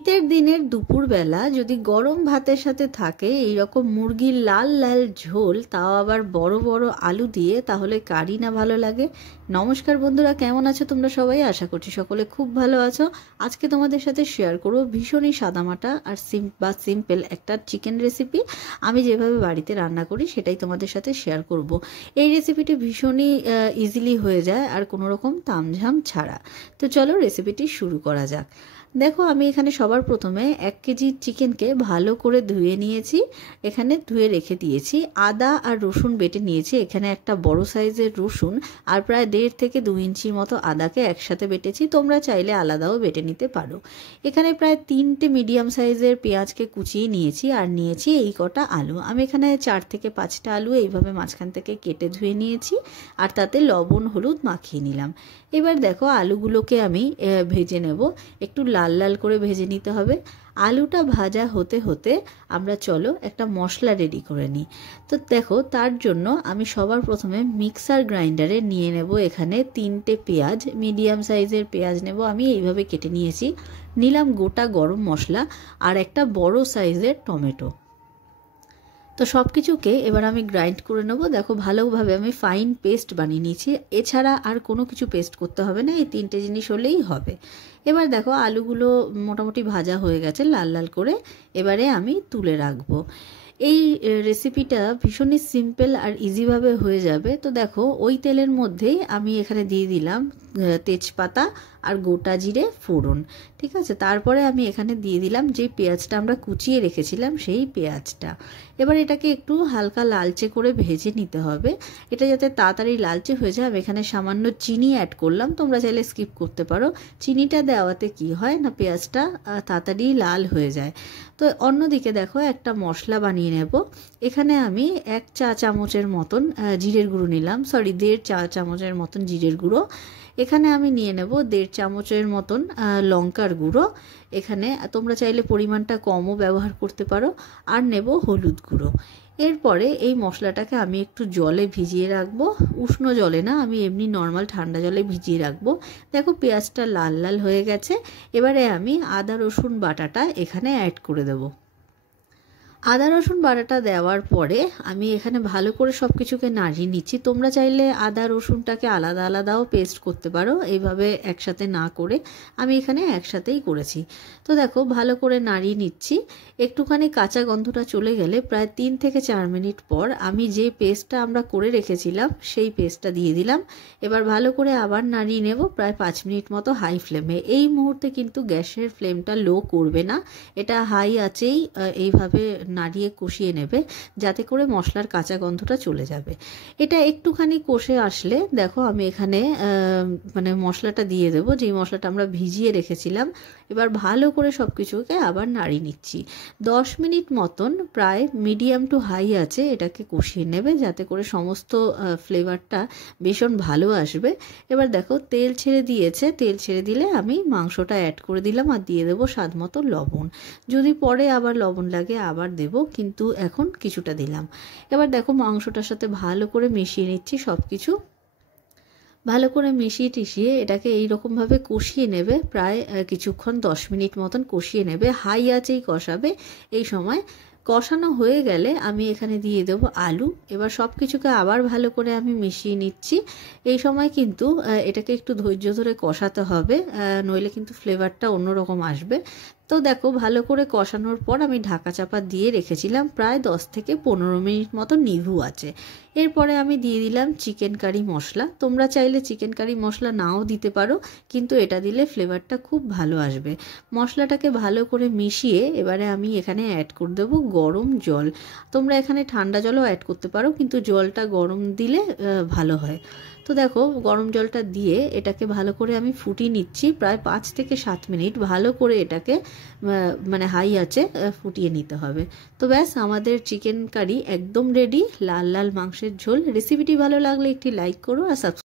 শীতের দিনের দুপুরবেলা যদি গরম ভাতের সাথে থাকে এই রকম মুরগির লাল লাল ঝোল, তাও আবার বড় বড় আলু দিয়ে, তাহলে কারি না ভালো লাগে। নমস্কার বন্ধুরা, কেমন আছো তোমরা সবাই? আশা করছি সকলে খুব ভালো আছো। আজকে তোমাদের সাথে শেয়ার করবো ভীষণই সাদামাটা আর সিম্পল একটা চিকেন রেসিপি। আমি যেভাবে বাড়িতে রান্না করি সেটাই তোমাদের সাথে শেয়ার করব। এই রেসিপিটি ভীষণই ইজিলি হয়ে যায় আর কোনো রকম তামঝাম ছাড়া। তো চলো রেসিপিটি শুরু করা যাক। দেখো, আমি এখানে সবার প্রথমে 1 কেজি চিকেনকে ভালো করে ধুয়ে নিয়েছি, এখানে ধুয়ে রেখে দিয়েছি। আদা আর রসুন বেটে নিয়েছি, এখানে একটা বড় সাইজের রসুন আর প্রায় 1.5 থেকে 2 ইঞ্চির মতো আদাকে একসাথে বেটেছি। তোমরা চাইলে আলাদাও বেটে নিতে পারো। এখানে প্রায় 3টে মিডিয়াম সাইজের পেঁয়াজকে কুচিয়ে নিয়েছি আর নিয়েছি এই কটা আলু। আমি এখানে 4 থেকে 5টা আলু এইভাবে মাঝখান থেকে কেটে ধুয়ে নিয়েছি আর তাতে লবণ হলুদ মাখিয়ে নিলাম। এবার দেখো, আলুগুলোকে আমি ভেজে নেব, একটু লাল লাল করে ভেজে নিতে হবে। আলুটা ভাজা হতে হতে আমরা চলো একটা মশলা রেডি করে নিই। তো দেখো, তার জন্য আমি সবার প্রথমে মিক্সার গ্রাইন্ডারে নিয়ে নেব এখানে 3টে পেঁয়াজ, মিডিয়াম সাইজের পেঁয়াজ নেব আমি, এইভাবে কেটে নিয়েছি। নিলাম গোটা গরম মশলা আর একটা বড় সাইজের টমেটো। তো সব কিছুকে এবার আমি গ্রাইন্ড করে নেবো। দেখো, ভালোভাবে আমি ফাইন পেস্ট বানিয়ে নিয়েছি, এছাড়া আর কোনো কিছু পেস্ট করতে হবে না, এই 3টে জিনিস হলেই হবে। এবার দেখো, আলুগুলো মোটামুটি ভাজা হয়ে গেছে লাল লাল করে, এবারে আমি তুলে রাখবো। এই রেসিপিটা ভীষণই সিম্পল আর ইজিভাবে হয়ে যাবে। তো দেখো, ওই তেলের মধ্যেই আমি এখানে দিয়ে দিলাম তেজপাতা আর গোটা জিরে ফোড়ন, ঠিক আছে। তারপরে আমি এখানে দিয়ে দিলাম যে পেঁয়াজটা আমরা কুচিয়ে রেখেছিলাম সেই পেঁয়াজটা। এবার এটাকে একটু হালকা লালচে করে ভেজে নিতে হবে। এটা যাতে তাড়াতাড়ি লালচে হয়ে যায়, আমি এখানে সামান্য চিনি অ্যাড করলাম, তোমরা চাইলে স্কিপ করতে পারো। চিনিটা দেওয়াতে কি হয় না, পেঁয়াজটা তাড়াতাড়ি লাল হয়ে যায়। তো অন্যদিকে দেখো, একটা মশলা বানিয়ে নেব। এখানে আমি 1 চা চামচের মতন জিরের গুঁড়ো নিলাম, 1.5 চা চামচের মতন জিরের গুঁড়ো। এখানে আমি নিয়ে নেব 1.5 চামচের মতন লঙ্কার গুঁড়ো, এখানে তোমরা চাইলে পরিমাণটা কমও ব্যবহার করতে পারো। আর নেব হলুদ গুঁড়ো। এরপরে এই মশলাটাকে আমি একটু জলে ভিজিয়ে রাখবো, উষ্ণ জলে না, আমি এমনি নর্মাল ঠান্ডা জলে ভিজিয়ে রাখবো। দেখো, পেঁয়াজটা লাল লাল হয়ে গেছে। এবারে আমি আদা রসুন বাটাটা এখানে অ্যাড করে দেবো। আদা রসুন বাটাটা দেওয়ার পরে আমি এখানে ভালো করে সব কিছুকে নাড়িয়ে নিচ্ছি। তোমরা চাইলে আদা রসুনটাকে আলাদা আলাদাও পেস্ট করতে পারো, এইভাবে একসাথে না করে আমি এখানে একসাথেই করেছি। তো দেখো, ভালো করে নাড়িয়ে নিচ্ছি। একটুখানি কাঁচা গন্ধটা চলে গেলে প্রায় 3 থেকে 4 মিনিট পর আমি যে পেস্টটা আমরা করে রেখেছিলাম সেই পেস্টটা দিয়ে দিলাম। এবার ভালো করে আবার নাড়িয়ে নেব প্রায় 5 মিনিট মতো হাই ফ্লেমে। এই মুহূর্তে কিন্তু গ্যাসের ফ্লেমটা লো করবে না, এটা হাই আঁচেই এইভাবে নাড়িয়ে কষিয়ে নেবে, যাতে করে মশলার কাঁচা গন্ধটা চলে যাবে। এটা একটুখানি কষে আসলে দেখো, আমি এখানে মানে মশলাটা দিয়ে দেবো, যেই মশলাটা আমরা ভিজিয়ে রেখেছিলাম। এবার ভালো করে সব কিছুকে আবার নাড়িয়ে নিচ্ছি। 10 মিনিট মতন প্রায় মিডিয়াম টু হাই আছে এটাকে কষিয়ে নেবে, যাতে করে সমস্ত ফ্লেভারটা ভীষণ ভালো আসবে। এবার দেখো, তেল ছেড়ে দিয়েছে, তেল ছেড়ে দিলে আমি মাংসটা অ্যাড করে দিলাম আর দিয়ে দেবো স্বাদ মতো লবণ। যদি পরে আবার লবণ লাগে আবার দেব, কিন্তু এখন কিছুটা দিলাম। এবার দেখো, মাংসটার সাথে ভালো করে মিশিয়ে নিচ্ছি সব কিছু। ভালো করে মিশিয়ে টিশিয়ে এটাকে এইরকমভাবে কষিয়ে নেবে, প্রায় কিছুক্ষণ 10 মিনিট মতন কষিয়ে নেবে, হাই আঁচেই কষাবে। এই সময় কষানো হয়ে গেলে আমি এখানে দিয়ে দেবো আলু। এবার সব কিছুকে আবার ভালো করে আমি মিশিয়ে নিচ্ছি। এই সময় কিন্তু এটাকে একটু ধৈর্য ধরে কষাতে হবে, নইলে কিন্তু ফ্লেভারটা অন্যরকম আসবে। তো দেখো, ভালো করে কষানোর পর আমি ঢাকা চাপা দিয়ে রেখেছিলাম প্রায় 10 থেকে 15 মিনিট মতো নিভু আছে। এরপরে আমি দিয়ে দিলাম চিকেন কারি মশলা। তোমরা চাইলে চিকেন কারি মশলা নাও দিতে পারো, কিন্তু এটা দিলে ফ্লেভারটা খুব ভালো আসবে। মশলাটাকে ভালো করে মিশিয়ে এবারে আমি এখানে অ্যাড করে দেবো গরম জল। তোমরা এখানে ঠান্ডা জলও অ্যাড করতে পারো, কিন্তু জলটা গরম দিলে ভালো হয়। তো দেখো, গরম জলটা দিয়ে এটাকে ভালো করে আমি ফুটিয়ে নিচ্ছি প্রায় 5 থেকে 7 মিনিট। ভালো করে এটাকে মানে হাই আঁচে ফুটিয়ে নিতে হবে। তো ব্যাস, আমাদের চিকেন কারি একদম রেডি, লাল লাল মাংসের ঝোল। রেসিপিটি ভালো লাগলে একটি লাইক করো আর সাবস্ক্রাইব